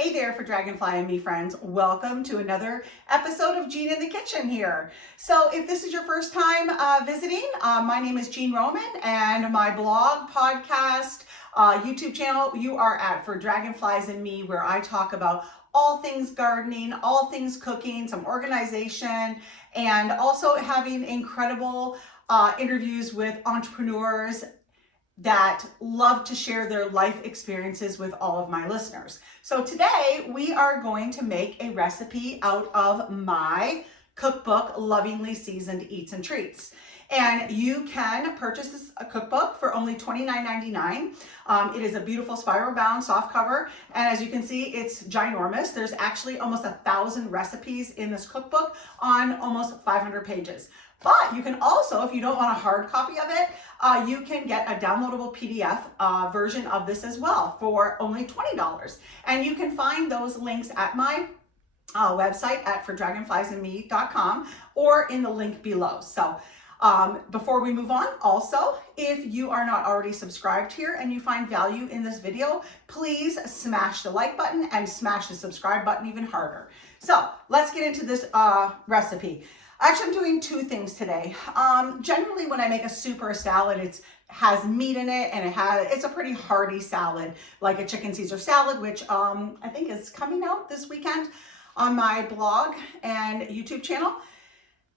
Hey there for Dragonfly and me friends. Welcome to another episode of Jean in the Kitchen here. So if this is your first time visiting, my name is Jean Roman and my blog, podcast, YouTube channel, you are at For Dragonflies and Me, where I talk about all things gardening, all things cooking, some organization, and also having incredible interviews with entrepreneurs that love to share their life experiences with all of my listeners. So today we are going to make a recipe out of my cookbook, Lovingly Seasoned Eats and Treats. And you can purchase this cookbook for only $29.99. It is a beautiful spiral bound soft cover. And as you can see, it's ginormous. There's actually almost 1,000 recipes in this cookbook on almost 500 pages. But you can also, if you don't want a hard copy of it, you can get a downloadable PDF version of this as well for only $20. And you can find those links at my website at fordragonfliesandme.com or in the link below. So before we move on, also, if you are not already subscribed here and you find value in this video, please smash the like button and smash the subscribe button even harder. So let's get into this recipe. Actually, I'm doing two things today. Generally, when I make a soup or a salad, it has meat in it, and it's a pretty hearty salad, like a chicken Caesar salad, which I think is coming out this weekend on my blog and YouTube channel.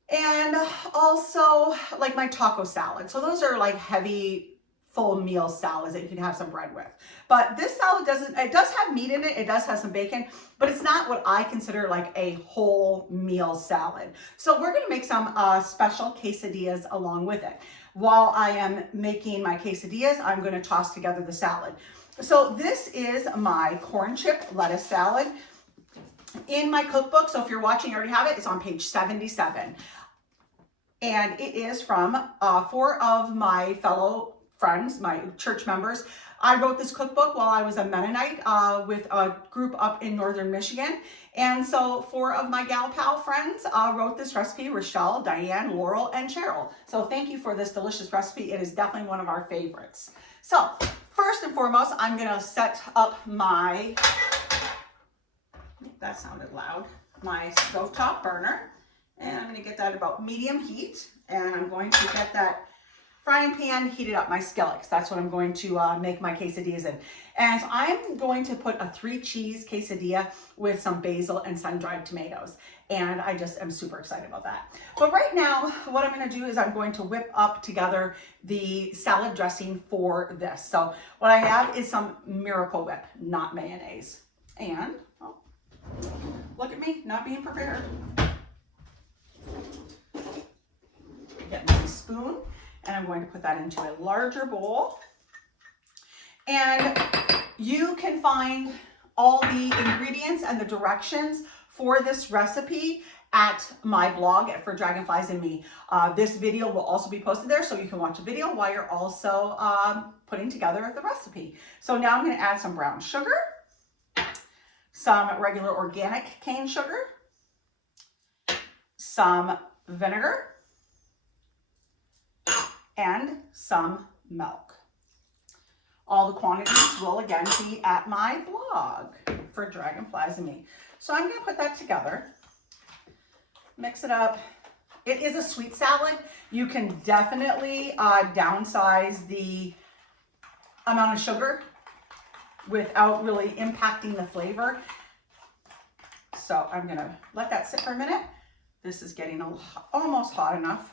And also like my taco salad. So those are like heavy, full meal salads that you can have some bread with. But this salad it does have meat in it. It does have some bacon, but it's not what I consider like a whole meal salad. So we're gonna make some special quesadillas along with it. While I am making my quesadillas, I'm gonna toss together the salad. So this is my corn chip lettuce salad in my cookbook. So if you're watching, you already have it. It's on page 77. And it is from 4 of my fellow friends, my church members. I wrote this cookbook while I was a Mennonite with a group up in northern Michigan. And so 4 of my gal pal friends wrote this recipe: Rochelle, Diane, Laurel, and Cheryl. So thank you for this delicious recipe. It is definitely one of our favorites. So first and foremost, I'm gonna set up my, that sounded loud, my stovetop burner. And I'm gonna get that about medium heat. And I'm going to get that frying pan heated up, my skillet, because that's what I'm going to make my quesadillas in. And so I'm going to put a 3-cheese quesadilla with some basil and sun-dried tomatoes. And I just am super excited about that. But right now, what I'm gonna do is I'm going to whip up together the salad dressing for this. So what I have is some Miracle Whip, not mayonnaise. And, oh, look at me, not being prepared. Get my spoon. And I'm going to put that into a larger bowl. And you can find all the ingredients and the directions for this recipe at my blog at For Dragonflies and Me. This video will also be posted there, so you can watch a video while you're also putting together the recipe. So now I'm going to add some brown sugar, some regular organic cane sugar, some vinegar, and some milk. All the quantities will again be at my blog For Dragonflies and Me. So I'm going to put that together, mix it up. It is a sweet salad. You can definitely downsize the amount of sugar without really impacting the flavor. So I'm going to let that sit for a minute. This is getting almost hot enough.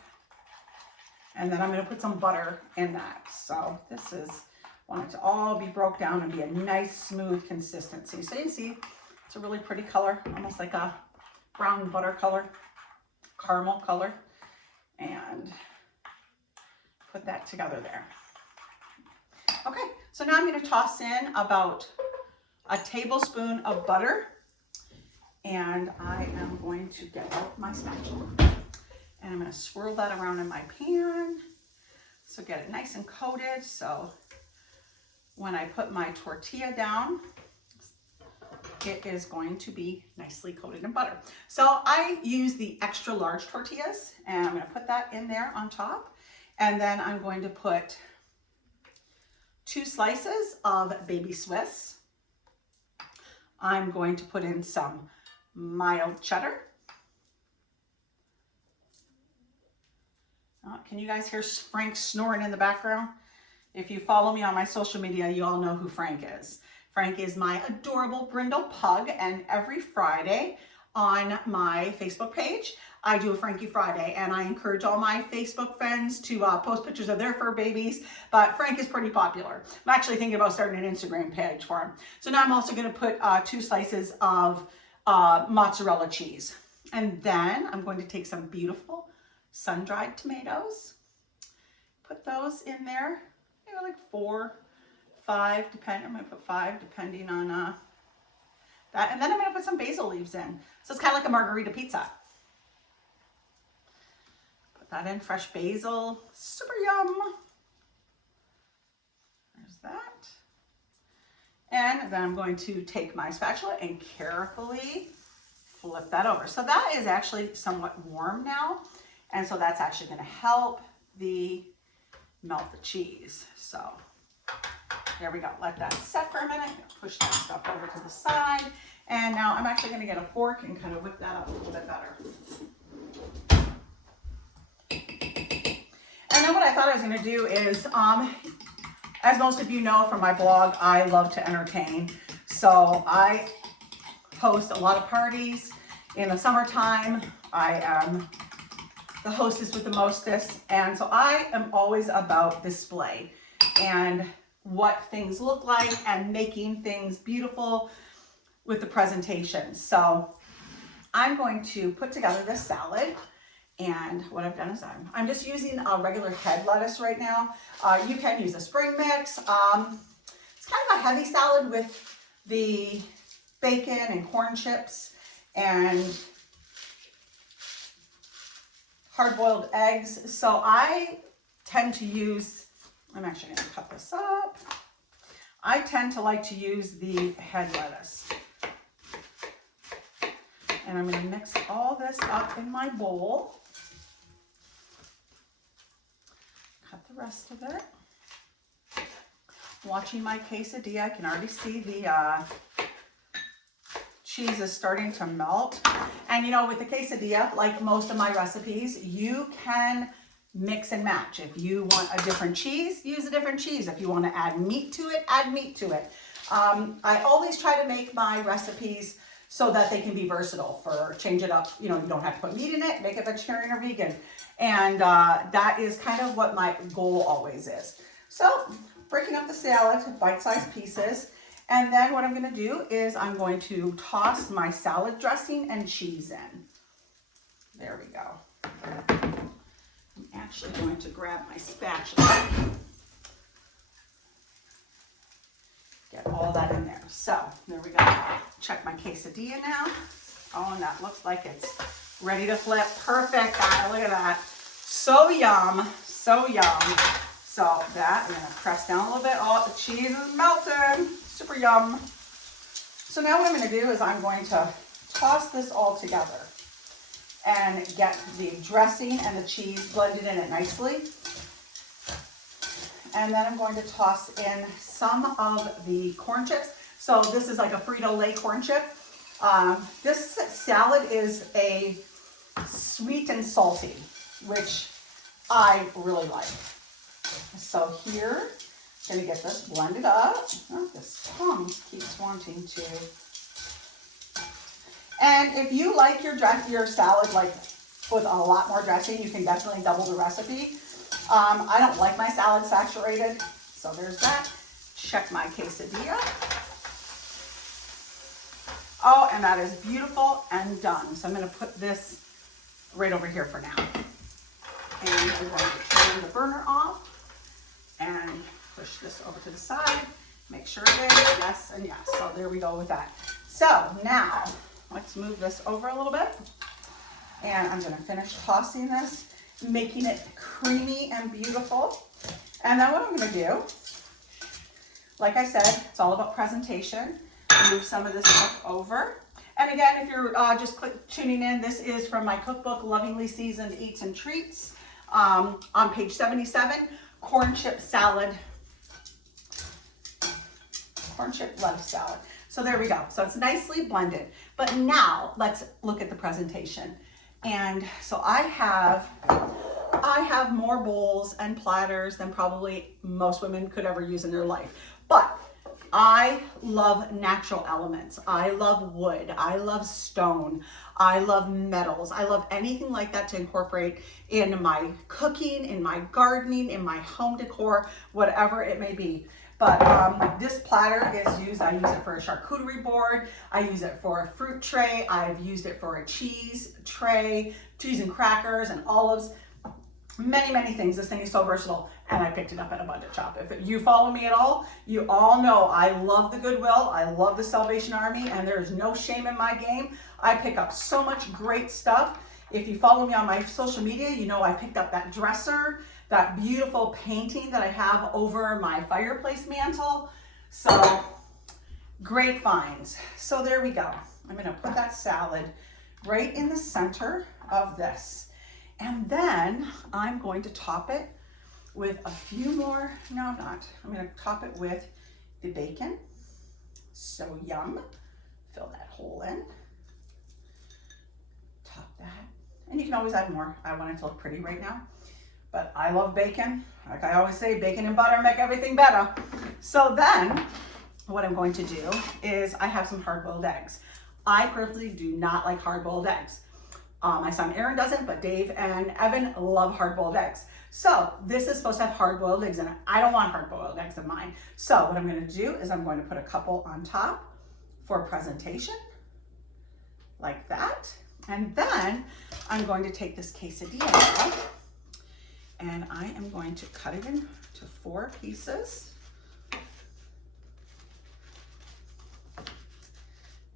And then I'm going to put some butter in that. So this is, want it to all be broke down and be a nice smooth consistency. So you see, it's a really pretty color, almost like a brown butter color, caramel color. And put that together there. Okay, so now I'm going to toss in about a tablespoon of butter. And I am going to get out my spatula. And I'm going to swirl that around in my pan. So get it nice and coated. So when I put my tortilla down, it is going to be nicely coated in butter. So I use the extra large tortillas, and I'm going to put that in there on top. And then I'm going to put 2 slices of baby Swiss, I'm going to put in some mild cheddar. Can you guys hear Frank snoring in the background? If you follow me on my social media, you all know who Frank is. Frank is my adorable brindle pug, and every Friday on my Facebook page, I do a Frankie Friday, and I encourage all my Facebook friends to post pictures of their fur babies, but Frank is pretty popular. I'm actually thinking about starting an Instagram page for him. So now I'm also gonna put 2 slices of mozzarella cheese. And then I'm going to take some beautiful sun-dried tomatoes, put those in there, maybe like 4, 5, I'm gonna put 5 depending on that. And then I'm gonna put some basil leaves in. So it's kind of like a margarita pizza. Put that in, fresh basil, super yum. There's that. And then I'm going to take my spatula and carefully flip that over. So that is actually somewhat warm now. And so that's actually gonna help melt the cheese. So there we go, let that set for a minute. Push that stuff over to the side. And now I'm actually gonna get a fork and kind of whip that up a little bit better. And then what I thought I was gonna do is, as most of you know from my blog, I love to entertain. So I host a lot of parties in the summertime. I am the hostess with the mostest. And so I am always about display and what things look like and making things beautiful with the presentation. So I'm going to put together this salad. And what I've done is I'm just using a regular head lettuce right now. You can use a spring mix. It's kind of a heavy salad with the bacon and corn chips and hard-boiled eggs. So I tend to use, I'm actually gonna cut this up. I tend to like to use the head lettuce. And I'm gonna mix all this up in my bowl. Cut the rest of it. Watching my quesadilla, I can already see the cheese is starting to melt. And you know, with the quesadilla, like most of my recipes, you can mix and match. If you want a different cheese, use a different cheese. If you want to add meat to it, add meat to it. I always try to make my recipes so that they can be versatile, for change it up. You know, you don't have to put meat in it, make it vegetarian or vegan. And that is kind of what my goal always is. So breaking up the salad to bite-sized pieces. And then what I'm gonna do is I'm going to toss my salad dressing and cheese in. There we go. I'm actually going to grab my spatula. Get all that in there. So there we go. Check my quesadilla now. Oh, and that looks like it's ready to flip. Perfect, guys, look at that. So yum, so yum. So that, I'm gonna press down a little bit. Oh, the cheese is melting. Super yum. So now what I'm going to do is I'm going to toss this all together and get the dressing and the cheese blended in it nicely. And then I'm going to toss in some of the corn chips. So this is like a Frito-Lay corn chip. This salad is a sweet and salty, which I really like. So here, gonna get this blended up. Oh, this tongue keeps wanting to. And if you like your salad like with a lot more dressing, you can definitely double the recipe. I don't like my salad saturated, so there's that. Check my quesadilla. Oh, and that is beautiful and done. So I'm gonna put this right over here for now. And I'm going to turn the burner off and push this over to the side, make sure it is, yes and yes. So there we go with that. So now, let's move this over a little bit. And I'm gonna finish tossing this, making it creamy and beautiful. And then what I'm gonna do, like I said, it's all about presentation. Move some of this stuff over. And again, if you're just tuning in, this is from my cookbook, Lovingly Seasoned Eats and Treats. On page 77, corn chip salad. Corn chip lettuce salad. So there we go. So it's nicely blended. But now let's look at the presentation. And so I have more bowls and platters than probably most women could ever use in their life. But I love natural elements. I love wood. I love stone. I love metals. I love anything like that to incorporate in my cooking, in my gardening, in my home decor, whatever it may be. But this platter is used, I use it for a charcuterie board. I use it for a fruit tray. I've used it for a cheese tray, cheese and crackers and olives. Many, many things. This thing is so versatile, and I picked it up at a budget shop. If you follow me at all, you all know I love the Goodwill. I love the Salvation Army, and there's no shame in my game. I pick up so much great stuff. If you follow me on my social media, you know I picked up that dresser, that beautiful painting that I have over my fireplace mantle. So great finds. So there we go. I'm going to put that salad right in the center of this. And then I'm going to top it with a few more, no, I'm not. I'm going to top it with the bacon. So yum. Fill that hole in. Top that. And you can always add more. I want it to look pretty right now. But I love bacon. Like I always say, bacon and butter make everything better. So then what I'm going to do is I have some hard-boiled eggs. I personally do not like hard-boiled eggs. My son Aaron doesn't, but Dave and Evan love hard-boiled eggs. So this is supposed to have hard-boiled eggs in it. I don't want hard-boiled eggs in mine. So what I'm going to do is I'm going to put a couple on top for presentation, like that. And then I'm going to take this quesadilla and I am going to cut it into 4 pieces.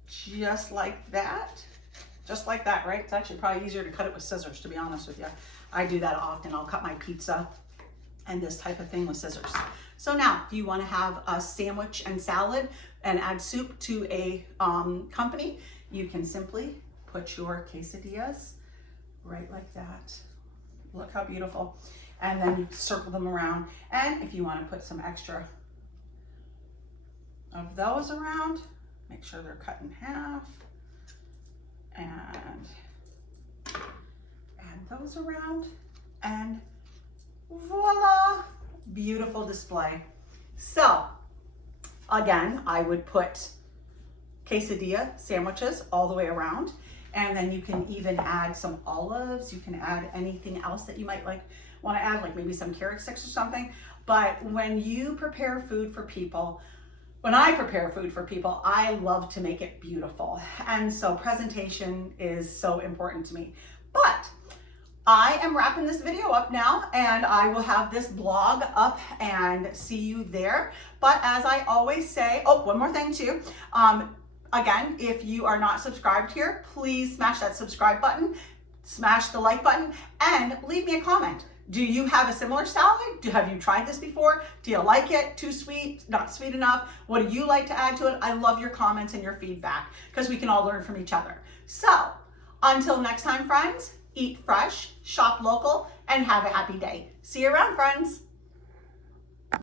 Just like that. Just like that, right? It's actually probably easier to cut it with scissors, to be honest with you. I do that often. I'll cut my pizza and this type of thing with scissors. So now, if you want to have a sandwich and salad and add soup to a company, you can simply put your quesadillas right like that. Look how beautiful. And then you circle them around. And if you want to put some extra of those around, make sure they're cut in half. And add those around, and voila, beautiful display. So again, I would put quesadilla sandwiches all the way around, and then you can even add some olives. You can add anything else that you might want to add, like maybe some carrot sticks or something. But when you prepare food for people, when I prepare food for people, I love to make it beautiful. And so presentation is so important to me. But I am wrapping this video up now, and I will have this blog up and see you there. But as I always say, oh, one more thing too. Again, if you are not subscribed here, please smash that subscribe button, smash the like button, and leave me a comment. Do you have a similar salad? Have you tried this before? Do you like it? Too sweet? Not sweet enough? What do you like to add to it? I love your comments and your feedback because we can all learn from each other. So until next time, friends, eat fresh, shop local, and have a happy day. See you around, friends.